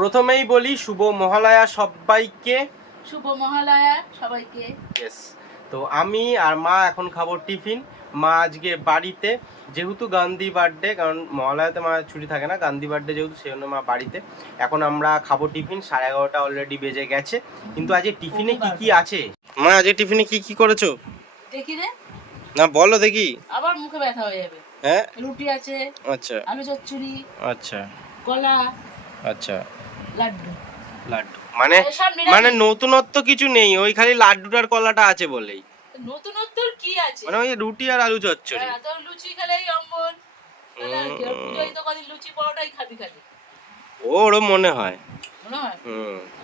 প্রথমেই বলি শুভ মহালয়া সবাইকে। শুভ মহালয়া সবাইকে। ইয়েস। তো আমি আর মা এখন খাবো টিফিন। মা আজকে বাড়িতে, যেহেতু গান্ধী বার্থডে, কারণ মহালয়াতে মা ছুটি থাকে না, গান্ধী বার্থডে যেহেতু, সেই জন্য মা বাড়িতে। এখন আমরা খাবো টিফিন, 11:30 অলরেডি বেজে গেছে। কিন্তু আজকে টিফিনে কি কি আছে মা? আজকে টিফিনে কি কি করেছো দেখি রে, না বলো দেখি। আবার মুখে ব্যথা হয়ে যাবে। হ্যাঁ, রুটি আছে, আচ্ছা আলু চচ্চড়ি, আচ্ছা কলা, আচ্ছা, লাড্ডু। লাড্ডু মানে মানে নতুনত্ব কিছু নেই, ওই খালি লাড্ডুটার কলাটা আছে বলেই। নতুনত্বর কি আছে? মানে ওই রুটি আর আলু চচ্চড়ি। হ্যাঁ, তো লুচি খেলেই অম্বল। তাহলে আর কি, পুজোয় তো কদিন লুচি পরোটাই খাবি খালি। ওরও মনে হয়, মনে হয়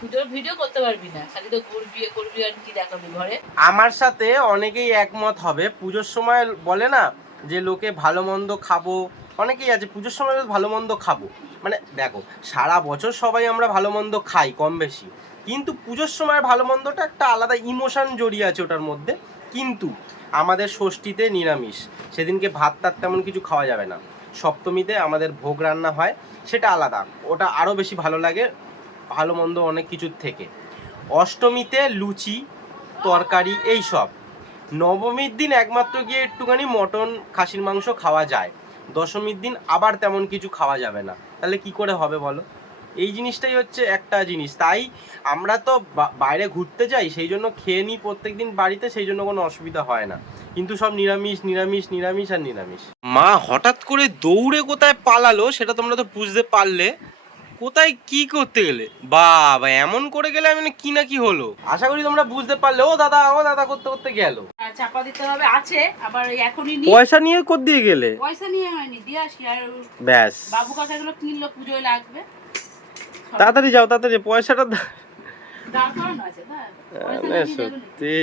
পুজোর ভিডিও করতে পারবি না, খালি তো ঘুরবি করবি আর কি দেখাবি ঘরে। আমার সাথে অনেকেই একমত হবে, পুজোর সময় বলে না যে লোকে ভালো মন্দ খাবো, অনেকেই আছে পুজোর সময় ভালো মন্দ খাবো। মানে দেখো, সারা বছর সবাই আমরা ভালো মন্দ খাই কম বেশি, কিন্তু পুজোর সময় ভালো মন্দটা একটা আলাদা ইমোশন জড়িয়ে আছে ওটার মধ্যে। কিন্তু আমাদের ষষ্ঠীতে নিরামিষ, সেদিনকে ভাত টাত তেমন কিছু খাওয়া যাবে না। সপ্তমীতে আমাদের ভোগ রান্না হয়, সেটা আলাদা, ওটা আরও বেশি ভালো লাগে ভালো মন্দ অনেক কিছুর থেকে। অষ্টমীতে লুচি তরকারি এই সব। নবমীর দিন একমাত্র গিয়ে একটুখানি মটন খাসির মাংস খাওয়া যায়। দশমীর দিন আবার তেমন কিছু খাওয়া যাবে না। তাহলে কি করে হবে বলো? এই জিনিসটাই হচ্ছে একটা জিনিস। তাই আমরা তো বাইরে ঘুরতে যাই, সেই জন্য খেয়ে নিই প্রত্যেকদিন বাড়িতে, সেই জন্য কোনো অসুবিধা হয় না। কিন্তু সব নিরামিষ নিরামিষ নিরামিষ আর নিরামিষ। মা হঠাৎ করে দৌড়ে কোথায় পালালো সেটা তোমরা তো বুঝতে পারলে। কোথায় কি করতে গেলে বাবা, এমন করে গেলে আমি কি না কি হলো, আশা করি তোমরা বুঝতে পারলে। ও দাদা করতে করতে গেল। চাপা দিতে হবে, আছে আবার এখনই নি। পয়সা নিয়ে কোথা দিয়ে গেলে? পয়সা নিয়ে হয়নি, দিয়ে আসি। আর ব্যাস, বাবু কাকাগুলো কিনলো, পুজোয় লাগবে। তাড়াতাড়ি যাও, তাড়াতাড়ি পয়সাটা দাঁড় করানো আছে না, সত্যি।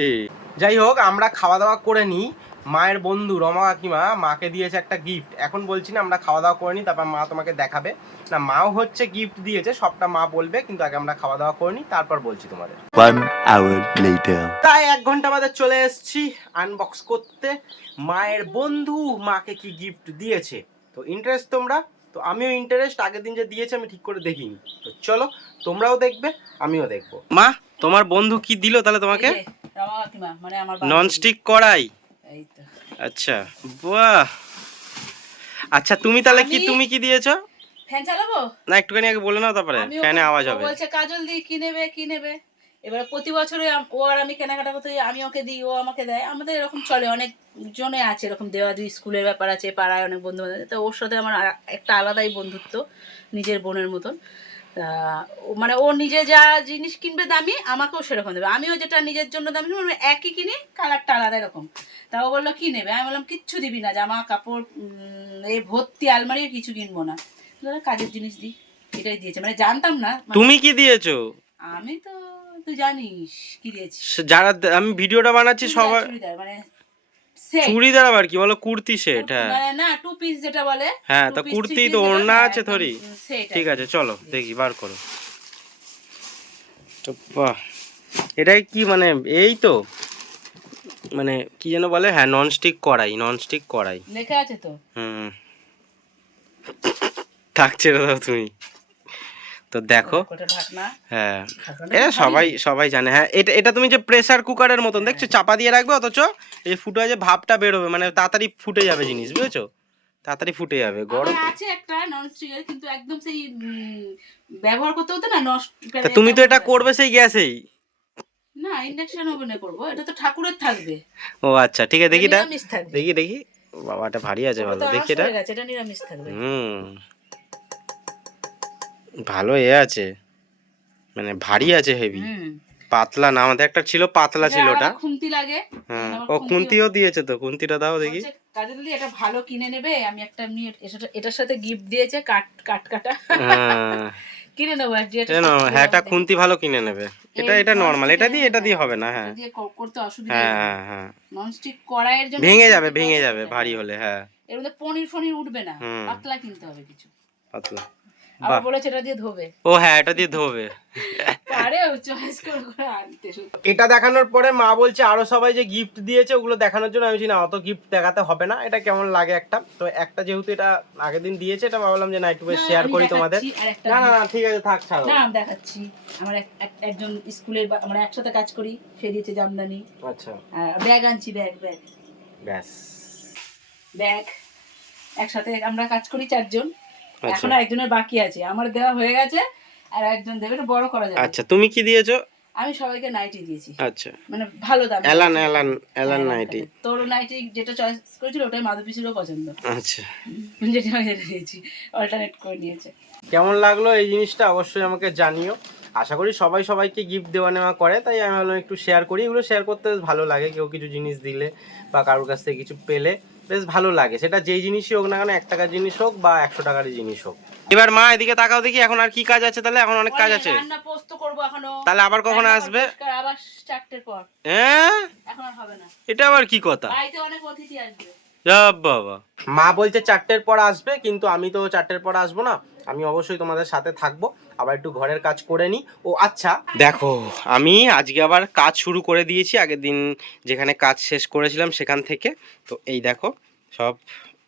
যাই হোক, আমরা খাওয়া দাওয়া করে নিই। মায়ের বন্ধু রমা কাকিমা মাকে দিয়েছে একটা গিফট। এখন বলছি না, আমরা খাওয়া দাওয়া করে নিই, তারপর মা তোমাকে দেখাবে। না, মাও হচ্ছে গিফট দিয়েছে, সবটা মা বলবে, কিন্তু আগে আমরা খাওয়া দাওয়া করে নিই, তারপর বলছি তোমাদের। 1 hour later. তাই 1 ঘন্টা বাদে চলে এসেছি আনবক্স করতে। মায়ের বন্ধু মাকে কি গিফট দিয়েছে, তো ইন্টারেস্ট তোমরা, তো আমিও ইন্টারেস্ট। আগের দিন যে দিয়েছে আমি ঠিক করে দেখিনি, তো চলো তোমরাও দেখবে আমিও দেখবো। মা, তোমার বন্ধু কি দিল তাহলে তোমাকে? রমা কাকিমা মানে আমার ননস্টিক কড়াই। এই তো। আচ্ছা, বাহ। আচ্ছা, তুমি তাহলে কি, তুমি কি দিয়েছো? ফ্যান চালাবো না, একটুখানি আগে বলে নাও, তারপরে ফ্যানে আওয়াজ হবে। বলছে কাজল দি কি নেবে। এবার প্রতি বছরে ও আর আমি কেনাকাটা করতে, আমি ওকে দিই, ও আমাকে দেয়। আমাদের এরকম চলে, অনেক জনে আছে এরকম দেওয়া দুই। স্কুলের ব্যাপার আছে, পাড়ায় অনেক বন্ধু বান্ধব, তো ওর সাথে আমার একটা আলাদাই বন্ধুত্ব, নিজের বোনের মতন। তা মানে ও নিজে যা জিনিস কিনবে দামি, আমাকেও সেরকম দেবে। আমিও যেটা নিজের জন্য দামি মানে একই কিনি, কালারটা আলাদা এরকম। তা ও বললো কি নেবে, আমি বললাম কিচ্ছু দিবি না, জামা কাপড় এই ভর্তি আলমারির কিছু কিনবো না, কাজের জিনিস দিই। এটাই দিয়েছে, মানে জানতাম না। তুমি কি দিয়েছো? আমি তো, তুই জানিস কি দিয়েছি। যারা আমি ভিডিওটা বানাচ্ছি সবাই মানে চুড়িদার, আবার কি বলো, কুর্তি সেট। হ্যাঁ মানে না, টু পিস যেটা বলে। হ্যাঁ, তা কুর্তি তো ওড়না আছে থরি। ঠিক আছে, চলো দেখি, বার করো তো। বাহ, এটাই কি মানে, এই তো মানে কি যেন বলে, হ্যাঁ ননস্টিক কড়াই লেখা আছে তো। থাকছে দাও তুমি তো দেখো। হ্যাঁ, এটা সবাই জানে। হ্যাঁ, এটা তুমি যে প্রেসার কুকারের মতন দেখছো, চাপা দিয়ে রাখবে, অথচ এই ফুটে যে ভাপটা বেরোবে, মানে তাড়াতাড়ি ফুটে যাবে জিনিস, বুঝেছো? তাড়াতাড়ি ফুটে যাবে। গরম আছে একটা ননস্টিকের, কিন্তু একদম সেই ব্যবহার করতে হতো না, নষ্ট। তুমি তো এটা করবে সেই গ্যাসেই না, ইন্ডাকশন ওভেনে করব, এটা তো ঠাকুরের থাকবে। ও আচ্ছা, ঠিক আছে, দেখি দেখি। বাবা, এটা ভারী আছে, ভালো দেখি। এটা নিরামিষ থাকবে। ভালো আছে, মানে ভারী আছে, হেভি, পাতলা না। আমাদের একটা ছিল পাতলা, ছিল ওটা। খুন্তি লাগে। হ্যাঁ, ও খুন্তিও দিয়েছে তো, খুন্তিটা দাও দেখি। কাজল দি এটা ভালো কিনে নেবে, আমি একটা এমনি এটার সাথে গিফট দিয়েছে, কাটা কিনে নেবো। হ্যাঁ, একটা খুন্তি ভালো কিনে নেবে। এটা নরমাল, এটা দিয়ে হবে না। হ্যাঁ, করতে অসুবিধা। হ্যাঁ, ননস্টিক কড়াইয়ের জন্য ভেঙে যাবে ভারী হলে। হ্যাঁ, এর মধ্যে পনির উঠবে না, পাতলা কিনতে হবে কিছু, পাতলা। আবার বলেছে এটা দিয়ে ধোবে। ও হ্যাঁ, এটা দিয়ে ধোবে। পারে চয়েস করে করে আনতে শুধু। এটা দেখানোর পরে মা বলছে আরো সবাই যে গিফট দিয়েছে ওগুলো দেখানোর জন্য। আমি বলছি না, অত গিফট দেখাতে হবে না, এটা কেমন লাগে একটা। তো একটা যেহেতু এটা আগের দিন দিয়েছে, এটা ভাবলাম যে না একটু শেয়ার আমি করি তোমাদের। দেখাচ্ছি আর একটা না না না, ঠিক আছে থাক, ছাড়ো। না আমি দেখাচ্ছি। আমার একজন স্কুলের আমরা একসাথে কাজ করি, সে দিয়েছে জামদানি। আচ্ছা, ব্যাগ আনছি, ব্যাগ ব্যাস। ব্যাগ একসাথে আমরা কাজ করি 4 জন। আচ্ছা এখনো একজনের বাকি আছে, আমার দেওয়া হয়ে গেছে, আর একজন দেবে, এটা বড় করা যাবে। আচ্ছা, তুমি কি দিয়েছো? আমি সবাইকে নাইটি দিয়েছি, আচ্ছা, মানে ভালো দাম। এলান নাইটি। তোর নাইটি যেটা চয়েস করেছিল ওটাই মাধবীশিরও পছন্দ। আচ্ছা, যেটা আমি যেটা দিয়েছি অল্টারনেট করে নিয়েছে। কেমন লাগলো এই জিনিসটা অবশ্যই আমাকে জানিও। আশা করি সবাই সবাইকে গিফট দেওয়া নেওয়া করে, তাই আমি ভাবলাম একটু শেয়ার করি। এগুলো শেয়ার করতে বেশ ভালো লাগে, কেউ কিছু জিনিস দিলে বা কারোর কাছ থেকে কিছু পেলে বেশ ভালো লাগে। সেটা যেই জিনিসই হোক না কেন, 1 টাকার জিনিস হোক বা 100 টাকার জিনিস হোক। এবার মা এদিকে তাকাও দেখি, এখন আর কি কাজ আছে? তাহলে এখন অনেক কাজ আছে। রান্না পোস্ত করব এখনো। তাহলে আবার কখন আসবে? আবার 4টের পর। হ্যাঁ, এখন আর হবে না, এটা আবার কি কথা? বাড়িতে অনেক অতিথি আসবে। বাবা, মা বলছে 4টের পর আসবে, কিন্তু আমি তো 4টের পর আসবো না। আমি অবশ্যই তোমাদের সাথে থাকবো, আবার একটু ঘরের কাজ করে নিই। ও আচ্ছা, দেখো আমি আজকে আবার কাজ শুরু করে দিয়েছি, আগের দিন যেখানে কাজ শেষ করেছিলাম সেখান থেকে। তো এই দেখো সব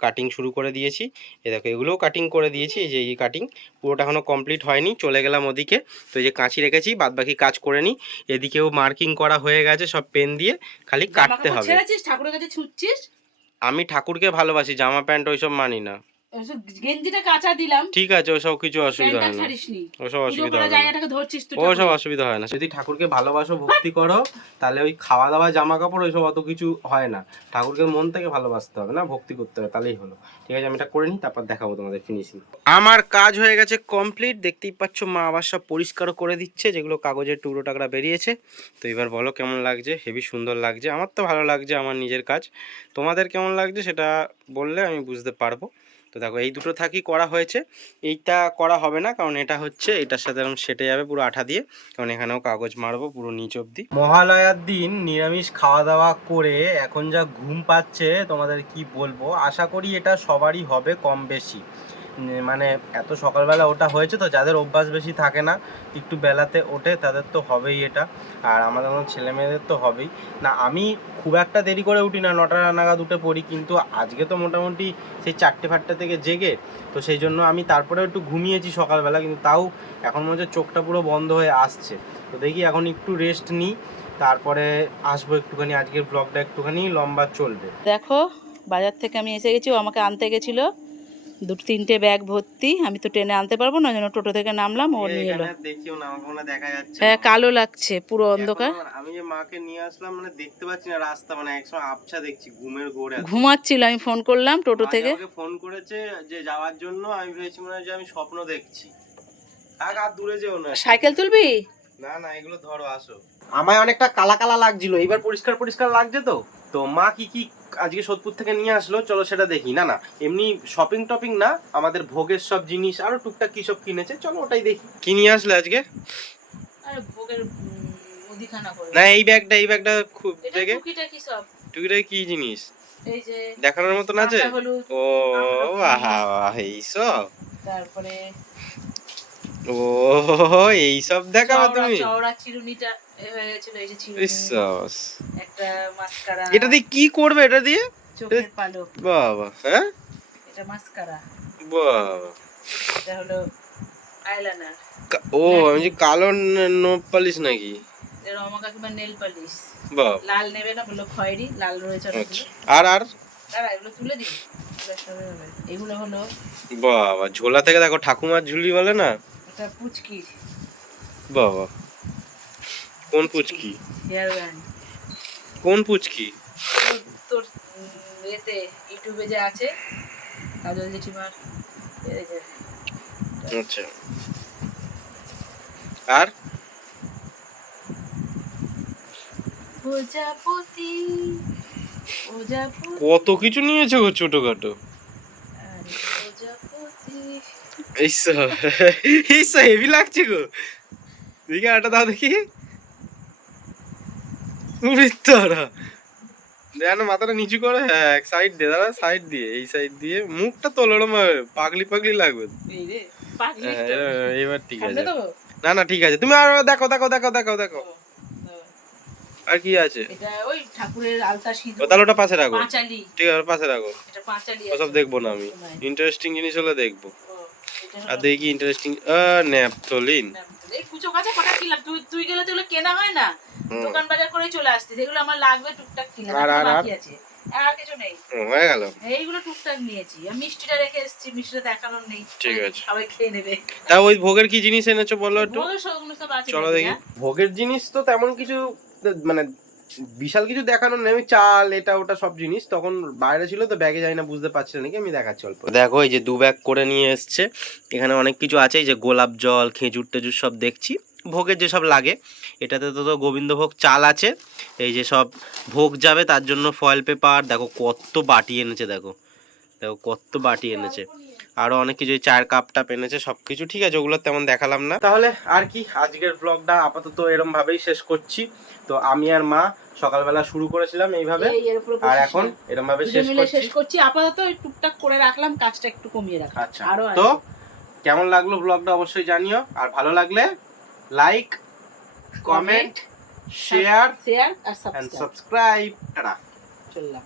কাটিং শুরু করে দিয়েছি। এই দেখো এগুলোও কাটিং করে দিয়েছি, এই যে এই কাটিং পুরোটা এখনো কমপ্লিট হয়নি, চলে গেলাম ওদিকে। তো এই যে কাঁচি রেখেছি, বাদ বাকি কাজ করে নিই। এদিকেও মার্কিং করা হয়ে গেছে সব পেন দিয়ে, খালি কাটতে হবে। ছেড়েছিস, ঠাকুরের কাছে ছুটছিস। আমি ঠাকুরকে ভালোবাসি, জামা প্যান্ট ওইসব মানি না। গেঞ্জিটা কাঁচা দিলাম, ঠিক আছে, ওসব কিছু অসুবিধা হয় না, ওসব অসুবিধা হয় না, জায়গাটাকে ধরছিস তুই। ওসব অসুবিধা হয় না। যদি ঠাকুরকে ভালোবাসো, ভক্তি করো, তাহলে ওই খাওয়া দাওয়া জামা কাপড় ওইসব অত কিছু হয় না। ঠাকুরকে মন থেকে ভালোবাসতে হবে না, ভক্তি করতে হবে, তাহলেই হলো। ঠিক আছে, আমি এটা করে নিই, তারপর দেখাবো তোমাদের ফিনিশিং। আমার কাজ হয়ে গেছে কমপ্লিট, দেখতেই পাচ্ছ মা আবার সব পরিষ্কারও করে দিচ্ছে, যেগুলো কাগজের টুকরো টাকরা বেরিয়েছে। তো এবার বলো কেমন লাগছে? হেভি সুন্দর লাগছে, আমার তো ভালো লাগছে, আমার নিজের কাজ। তোমাদের কেমন লাগছে সেটা বললে আমি বুঝতে পারবো। তো দেখো এই দুটো থাকি করা হয়েছে, এইটা করা হবে না, কারণ এটা হচ্ছে এটার সাথে এরকম সেটে যাবে পুরো আঠা দিয়ে, কারণ এখানেও কাগজ মারবো পুরো নিচ অবধি। মহালয়ার দিন নিরামিষ খাওয়া দাওয়া করে এখন যা ঘুম পাচ্ছে তোমাদের কি বলবো। আশা করি এটা সবারই হবে কম বেশি, মানে এত সকালবেলা ওটা হয়েছে, তো যাদের অভ্যাস বেশি থাকে না, একটু বেলাতে ওঠে, তাদের তো হবেই এটা। আর আমাদের মতো ছেলে মেয়েদের তো হবেই না। আমি খুব একটা দেরি করে উঠি না, 9টা নাগাদ উঠে পড়ি, কিন্তু আজকে তো মোটামুটি সেই 4টে-5টে থেকে জেগে, তো সেই জন্য আমি তারপরে একটু ঘুমিয়েছি সকালবেলা, কিন্তু তাও এখন মনে হচ্ছে চোখটা পুরো বন্ধ হয়ে আসছে। তো দেখি এখন একটু রেস্ট নিই, তারপরে আসবো একটুখানি। আজকের ব্লগটা একটুখানি লম্বা চলবে। দেখো বাজার থেকে আমি এসে গেছি, ও আমাকে আনতে গেছিল 2-3টে ব্যাগ ভর্তি। আমি তো ট্রেনে আনতে পারবো না, জন্য টোটো থেকে নামলাম, ও নিয়ে এলো। দেখিও না, আমাকে মনে দেখা যাচ্ছে। হ্যাঁ, কালো লাগছে পুরো অন্ধকার। আমি যে মাকে নিয়ে আসলাম, মানে দেখতে পাচ্ছি না রাস্তা, মানে একসময় আবছা দেখছি, ঘুমের ঘোরে ঘুমাচ্ছিল, আমি ফোন করলাম টোটো থেকে। আমাকে ফোন করেছে যে যাওয়ার জন্য, আমি ভেবেছি মনে হয় যে আমি স্বপ্ন দেখছি। আর দূরে যেও না। সাইকেল তুলবি? না না, এগুলো ধরো, আসো। আমায় অনেকটা কালা কালা লাগছিল, এবার পরিষ্কার পরিষ্কার লাগছে। তো তো মা কি কি আজকে সোদপুর থেকে নিয়ে আসলো, চলো সেটা দেখি। না না, এমনি শপিং টপিং না, আমাদের ভোগের সব জিনিস আরো টুকটাক কি সব কিনেছে, চলো ওটাই দেখি। কি নিয়ে আসলে আজকে? আরে ভোগের মুদিখানা করে না, এই ব্যাগটা খুব দেখে। টুকিটাকি সব। টুকিটাকি কি জিনিস এই যে দেখানোর মতন আছে? ও আহা, এইসব। তারপরে ও এইসব দেখাবো তুমি? চওড়া চিরুনিটা হয়ে গেছিল, এই যে চিরুনি। একটা মাস্কারা। এটা দিয়ে কি করবে? এটা দিয়ে চোখের পালক। বাবা, হ্যাঁ, এটা মাস্কারা। বাবা, এটা হলো আইলাইনার। ও আমি যে কালো নোট পালিশ নাকি? এটা রমা কাকিমার নেল পালিশ। বাবা, লাল নেবে না, বললো খয়েরি, লাল রয়েছে। আচ্ছা, আর দাঁড়া, এগুলো তুলে দিই। এগুলো হলো বাবা, ঝোলা থেকে দেখো ঠাকুমার ঝুলি বলে না, এটা পুচকি। বাবা, কোন পুচকি? Hair band. কোন পুচকি? তোর এতে ইউটিউবে যে আছে, কাজল জেঠিমার। আচ্ছা, আর প্রজাপতি, প্রজাপতি, কত কিছু নিয়েছো গো ছোটখাটো। প্রজাপতি। এইসব হেভি লাগছে গো। দেখি আটা দাও দেখি। দেখো মাথাটা নিচু করে, হ্যাঁ এক সাইড দিয়ে, দাঁড়া সাইড দিয়ে, এই সাইড দিয়ে মুখটা তোলো, পাগলি পাগলি লাগবে। এই রে, পাঁচলিশ তো। এবার ঠিক সামনে আছে। দেবো? না না ঠিক আছে, তুমি আর দেখো দেখো দেখো দেখো দেখো আর কি আছে। এটা ওই ঠাকুরের আলতা ও সিঁদুর, তাহলে ওটা পাশে রাখো, পাঁচালি। ঠিক আছে পাশে রাখো, এটা পাঁচালি ওসব আছে। দেখবো না আমি, নাই। ইন্টারেস্টিং জিনিস হলে দেখবো। ও, এটা আর হলো দেখি ইন্টারেস্টিং ন্যাপথলিন। এই কুচো কাঁচা কটা কিনলাম, তুই গেলে তো এগুলো কেনা হয় না, হুম। দোকান বাজার করে চলে আসতে, যেগুলো আমার লাগবে টুকটাক কিনলাম, আর- এখনো আর- বাকি আছে, আর কিছু নেই। হয়ে গেল। এইগুলো টুকটাক নিয়েছি, আর মিষ্টিটা রেখে এসেছি, মিষ্টিটা দেখানোর নেই, ঠিক আছে। সবাই খেয়ে নেবে। তা ওই ভোগের কি জিনিস এনেছো বলো একটু। ভোগের সবগুলো সব আছে চলো নাকি, দেখি। হ্যাঁ? ভোগের জিনিস তো তেমন কিছু মানে বিশাল কিছু দেখানোর নেই, ওই চাল এটা ওটা সব জিনিস তখন বাইরে ছিল তো ব্যাগে যাই না, বুঝতে পারছি না নাকি, আমি দেখাচ্ছি অল্প। দেখো এই যে 2 ব্যাগ করে নিয়ে এসছে, এখানে অনেক কিছু আছে, এই যে গোলাপ জল খেজুর টেজুর সব দেখছি, ভোগের যেসব লাগে। এটাতে তো গোবিন্দভোগ চাল আছে, এই যে সব ভোগ যাবে তার জন্য ফয়েল পেপার, দেখো কত বাটি এনেছে, দেখো দেখো কত বাটি এনেছে, আরো অনেক কিছু, এই চায়ের কাপ টাপ এনেছে, সবকিছু ঠিক আছে, ওগুলো তেমন দেখালাম না। তাহলে আর কি, আজকের ব্লগটা আপাতত এরম ভাবেই শেষ করছি। তো আমি আর মা সকালবেলা শুরু করেছিলাম এইভাবে, এই এর উপরে আর বসিস এখন না। এরম ভাবে দুজন শেষ মিলে করছি। শেষ করছি আপাতত, ওই টুকটাক করে রাখলাম, কাজটা একটু কমিয়ে রাখলাম। আচ্ছা, আরো তো আছে। কেমন লাগলো ব্লগটা অবশ্যই জানিও, আর ভালো লাগলে লাইক, কমেন্ট, শেয়ার শেয়ার আর এন্ড সাবস্ক্রাইব। সাবস্ক্রাইব। টাটা। চললাম।